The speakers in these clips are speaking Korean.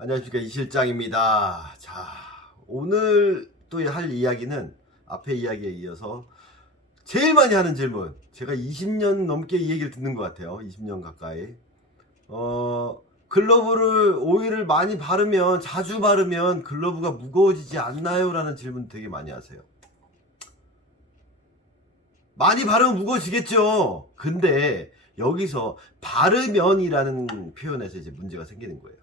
안녕하십니까, 이 실장입니다. 자, 오늘 또 할 이야기는 앞에 이야기에 이어서 제일 많이 하는 질문. 제가 20년 넘게 이 얘기를 듣는 것 같아요. 20년 가까이. 글러브를 오일을 많이 바르면, 자주 바르면 글러브가 무거워지지 않나요? 라는 질문 되게 많이 하세요. 많이 바르면 무거워지겠죠. 근데 여기서 바르면이라는 표현에서 이제 문제가 생기는 거예요.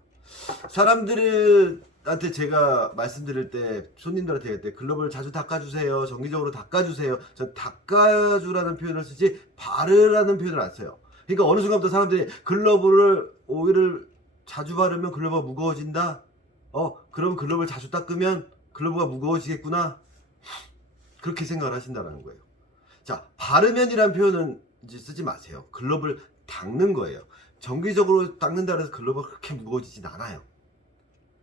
사람들한테 제가 말씀드릴 때, 손님들한테 할 때 글러브를 자주 닦아주세요, 정기적으로 닦아주세요, 전 닦아주라는 표현을 쓰지 바르라는 표현을 안 써요. 그러니까 어느 순간부터 사람들이 글러브를 오일을 자주 바르면 글러브가 무거워진다, 그럼 글러브를 자주 닦으면 글러브가 무거워지겠구나, 그렇게 생각을 하신다는 거예요. 자, 바르면이라는 표현은 이제 쓰지 마세요. 글러브를 닦는 거예요. 정기적으로 닦는다 해서 글러브가 그렇게 무거워지진 않아요.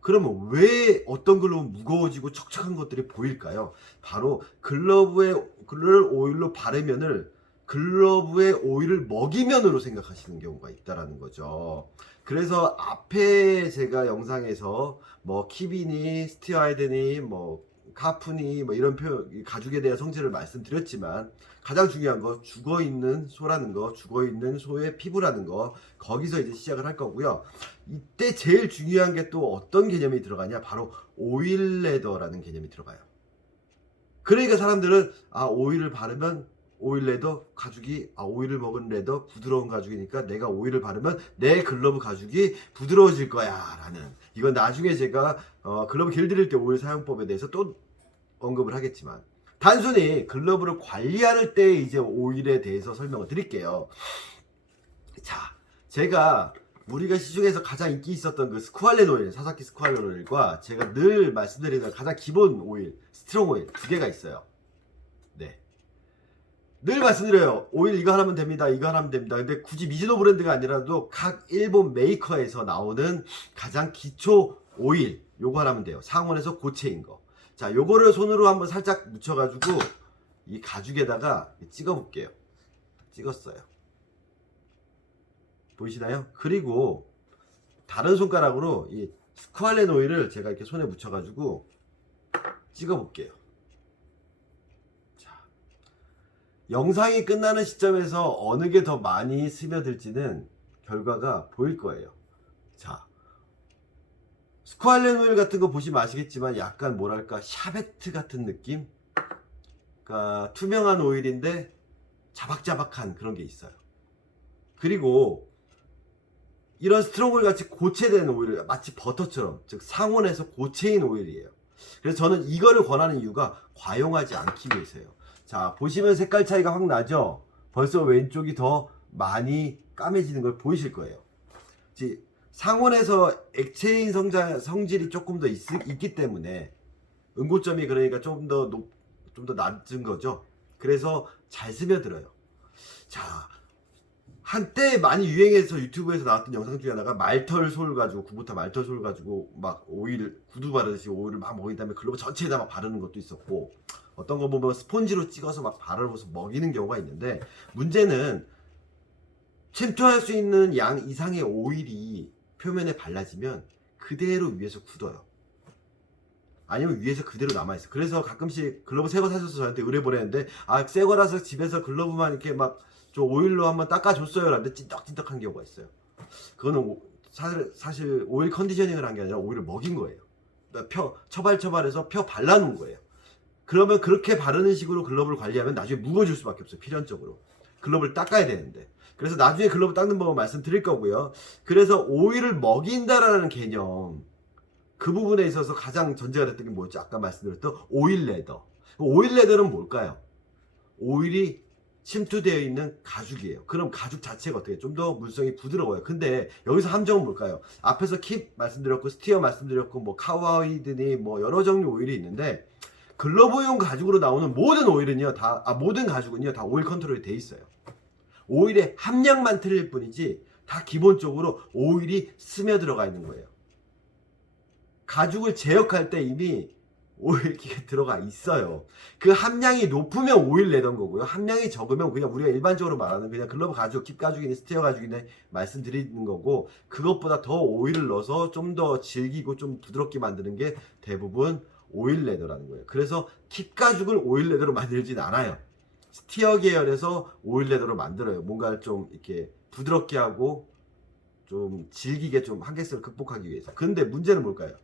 그러면 왜 어떤 글러브는 무거워지고 척척한 것들이 보일까요? 바로 글러브에 오일로 바르면을 글러브에 오일을 먹이면으로 생각하시는 경우가 있다라는 거죠. 그래서 앞에 제가 영상에서 뭐 키비니, 스티어하이드니, 뭐 카프니, 뭐 이런 표현, 가죽에 대한 성질을 말씀드렸지만, 가장 중요한 거 죽어있는 소라는 거, 죽어있는 소의 피부라는 거, 거기서 이제 시작을 할 거고요. 이때 제일 중요한 게 또 어떤 개념이 들어가냐, 바로 오일 레더라는 개념이 들어가요. 그러니까 사람들은 오일을 바르면 오일 레더 가죽이, 오일을 먹은 레더 부드러운 가죽이니까 내가 오일을 바르면 내 글러브 가죽이 부드러워질 거야 라는, 이건 나중에 제가 글러브 길들일 때 오일 사용법에 대해서 또 언급을 하겠지만, 단순히 글러브를 관리할 때 이제 오일에 대해서 설명을 드릴게요. 자, 제가 우리가 시중에서 가장 인기 있었던 그 스쿠알렌 오일, 사사키 스쿠알렌 오일과 제가 늘 말씀드리는 가장 기본 오일, 스트롱 오일 두 개가 있어요. 네. 늘 말씀드려요. 오일 이거 하나면 됩니다. 이거 하나면 됩니다. 근데 굳이 미즈노 브랜드가 아니라도 각 일본 메이커에서 나오는 가장 기초 오일, 요거 하나면 돼요. 상온에서 고체인 거. 자, 요거를 손으로 한번 살짝 묻혀가지고 이 가죽에다가 찍어 볼게요. 찍었어요. 보이시나요? 그리고 다른 손가락으로 이 스쿠알렌 오일을 제가 이렇게 손에 묻혀가지고 찍어 볼게요. 자, 영상이 끝나는 시점에서 어느 게 더 많이 스며들지는 결과가 보일 거예요. 자, 스쿠알렌 오일 같은 거 보시면 아시겠지만 약간 뭐랄까 샤베트 같은 느낌? 그러니까 투명한 오일인데 자박자박한 그런 게 있어요. 그리고 이런 스트롱 오일 같이 고체된 오일을 마치 버터처럼, 즉 상온에서 고체인 오일이에요. 그래서 저는 이거를 권하는 이유가 과용하지 않기 위해서예요. 자, 보시면 색깔 차이가 확 나죠? 벌써 왼쪽이 더 많이 까매지는 걸 보이실 거예요. 상온에서 액체인 성질이 조금 더 있기 때문에 응고점이, 그러니까 좀 더 낮은 거죠. 그래서 잘 스며들어요. 자, 한때 많이 유행해서 유튜브에서 나왔던 영상 중에 하나가 말털 솔 가지고, 구부타 말털 솔 가지고 막 오일, 구두 바르듯이 오일을 막 먹인 다음에 글러브 전체에다 막 바르는 것도 있었고, 어떤 거 보면 스펀지로 찍어서 막 바르면서 먹이는 경우가 있는데, 문제는 침투할 수 있는 양 이상의 오일이 표면에 발라지면 그대로 위에서 굳어요. 아니면 위에서 그대로 남아있어. 그래서 가끔씩 글러브 새 거 사셔서 저한테 의뢰 보내는데, 새 거라서 집에서 글러브만 이렇게 막 좀 오일로 한번 닦아줬어요 라는데 찐떡찐떡한 경우가 있어요. 그거는 사실 오일 컨디셔닝을 한 게 아니라 오일을 먹인 거예요. 처발처발해서 펴 발라놓은 거예요. 그러면 그렇게 바르는 식으로 글러브를 관리하면 나중에 무거워질 수밖에 없어요. 필연적으로 글러브를 닦아야 되는데. 그래서 나중에 글러브 닦는 법을 말씀드릴 거고요. 그래서 오일을 먹인다라는 개념, 그 부분에 있어서 가장 전제가 됐던 게 뭐였죠? 아까 말씀드렸던 오일 레더. 오일 레더는 뭘까요? 오일이 침투되어 있는 가죽이에요. 그럼 가죽 자체가 어떻게 좀 더 물성이 부드러워요. 근데 여기서 함정은 뭘까요? 앞에서 킵 말씀드렸고, 스티어 말씀드렸고, 뭐 카와이드니 뭐 여러 종류 오일이 있는데, 글러브용 가죽으로 나오는 모든 오일은요, 모든 가죽은요, 다 오일 컨트롤이 돼 있어요. 오일의 함량만 틀릴 뿐이지 다 기본적으로 오일이 스며들어가 있는 거예요. 가죽을 제역할 때 이미 오일기가 들어가 있어요. 그 함량이 높으면 오일 내던 거고요. 함량이 적으면 그냥 우리가 일반적으로 말하는 그냥 글러브 가죽, 킵 가죽이니 스테어 가죽이니 말씀드리는 거고, 그것보다 더 오일을 넣어서 좀 더 질기고 좀 부드럽게 만드는 게 대부분 오일 레더라는 거예요. 그래서 킵 가죽을 오일 레더로 만들진 않아요. 스티어 계열에서 오일 레더로 만들어요. 뭔가를 좀 이렇게 부드럽게 하고 좀 질기게 좀 한계성을 극복하기 위해서. 근데 문제는 뭘까요?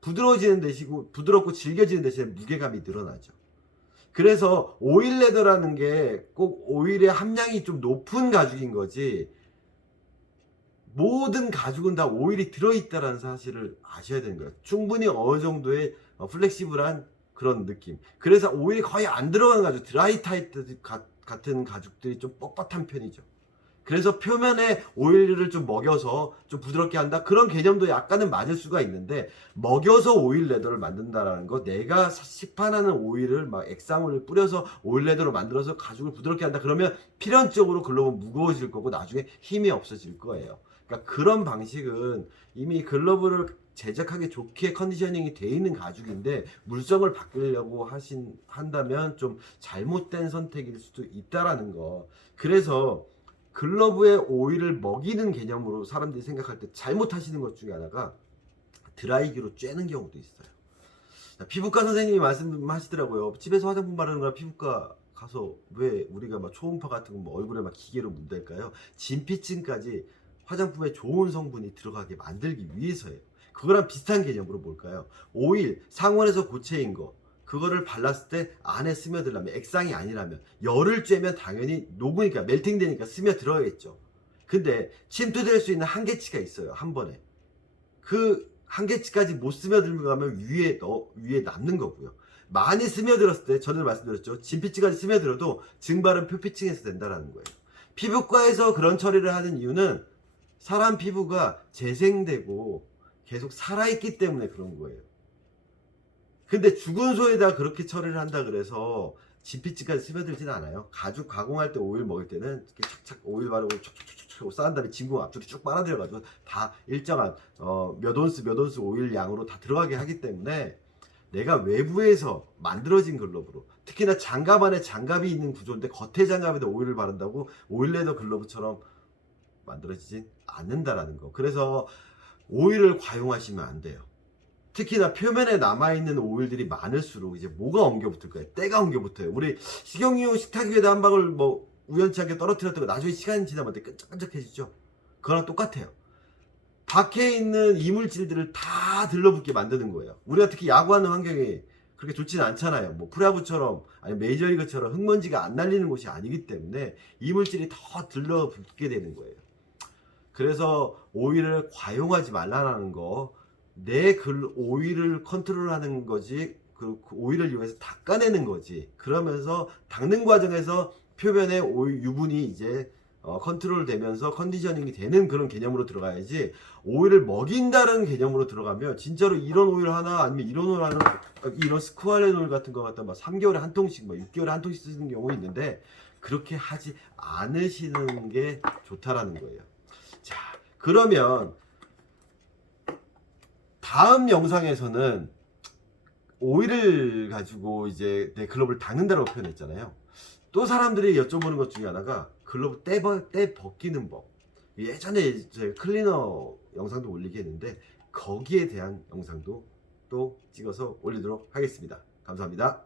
부드러워지는 대시고 부드럽고 질겨지는 대신에 무게감이 늘어나죠. 그래서 오일 레더라는 게 꼭 오일의 함량이 좀 높은 가죽인 거지, 모든 가죽은 다 오일이 들어있다라는 사실을 아셔야 되는 거예요. 충분히 어느 정도의 플렉시블한 그런 느낌. 그래서 오일이 거의 안 들어가는 가죽, 드라이 타이트 같은 가죽들이 좀 뻣뻣한 편이죠. 그래서 표면에 오일을 좀 먹여서 좀 부드럽게 한다, 그런 개념도 약간은 맞을 수가 있는데, 먹여서 오일 레더를 만든다라는 거, 내가 시판하는 오일을 막 액상을 뿌려서 오일 레더로 만들어서 가죽을 부드럽게 한다 그러면 필연적으로 글러브는 무거워질 거고 나중에 힘이 없어질 거예요. 그러니까 그런 방식은 이미 글러브를 제작하기 좋게 컨디셔닝이 돼 있는 가죽인데 물성을 바꾸려고 한다면 좀 잘못된 선택일 수도 있다라는 거. 그래서 글러브에 오일을 먹이는 개념으로 사람들이 생각할 때 잘못하시는 것 중에 하나가 드라이기로 쬐는 경우도 있어요. 피부과 선생님이 말씀하시더라고요. 집에서 화장품 바르는 거랑 피부과 가서 왜 우리가 막 초음파 같은 거 뭐 얼굴에 막 기계로 문댈까요? 진피층까지 화장품에 좋은 성분이 들어가게 만들기 위해서예요. 그거랑 비슷한 개념으로 뭘까요? 오일, 상온에서 고체인 거, 그거를 발랐을 때 안에 스며들려면, 액상이 아니라면, 열을 쬐면 당연히 녹으니까, 멜팅 되니까 스며들어야겠죠. 근데 침투될 수 있는 한계치가 있어요. 한 번에. 그 한계치까지 못 스며들면 위에 남는 거고요. 많이 스며들었을 때, 전에 말씀드렸죠. 진피층까지 스며들어도 증발은 표피층에서 된다는 거예요. 피부과에서 그런 처리를 하는 이유는 사람 피부가 재생되고 계속 살아있기 때문에 그런 거예요. 근데 죽은 소에다 그렇게 처리를 한다 그래서 진피층까지 스며들진 않아요. 가죽 가공할 때 오일 먹을 때는 이렇게 착착 오일 바르고 촉촉촉촉 쌓은 다음에 진공 앞쪽에 쭉 빨아들여가지고 다 일정한 몇 온스 오일 양으로 다 들어가게 하기 때문에, 내가 외부에서 만들어진 글러브로, 특히나 장갑 안에 장갑이 있는 구조인데 겉에 장갑에다 오일을 바른다고 오일 레더 글러브처럼 만들어지진 않는다라는 거. 그래서 오일을 과용하시면 안 돼요. 특히나 표면에 남아있는 오일들이 많을수록 이제 뭐가 엉겨붙을 거예요? 때가 엉겨붙어요. 우리 식용유 식탁 위에다 한 방울 뭐 우연치 않게 떨어뜨렸다가 나중에 시간이 지나면 끈적끈적해지죠. 그거랑 똑같아요. 밖에 있는 이물질들을 다 들러붙게 만드는 거예요. 우리가 특히 야구하는 환경이 그렇게 좋지는 않잖아요. 뭐 프로야구처럼 아니 메이저리그처럼 흙먼지가 안 날리는 곳이 아니기 때문에 이물질이 더 들러붙게 되는 거예요. 그래서 오일을 과용하지 말라는 거, 내 오일을 컨트롤하는 거지, 그 오일을 이용해서 닦아내는 거지. 그러면서 닦는 과정에서 표면에 오일 유분이 이제 컨트롤 되면서 컨디셔닝이 되는 그런 개념으로 들어가야지, 오일을 먹인다는 개념으로 들어가면 진짜로 이런 오일 하나 아니면 이런 오일 하나, 이런 스쿠알렌 오일 같은 거 갖다 막 3개월에 한 통씩 막 6개월에 한 통씩 쓰는 경우 있는데, 그렇게 하지 않으시는 게 좋다라는 거예요. 자, 그러면 다음 영상에서는 오일을 가지고 이제 내 글러브를 닦는다라고 표현했잖아요. 또 사람들이 여쭤보는 것 중에 하나가 글러브 떼 벗기는 법. 예전에 제가 클리너 영상도 올리게 했는데 거기에 대한 영상도 또 찍어서 올리도록 하겠습니다. 감사합니다.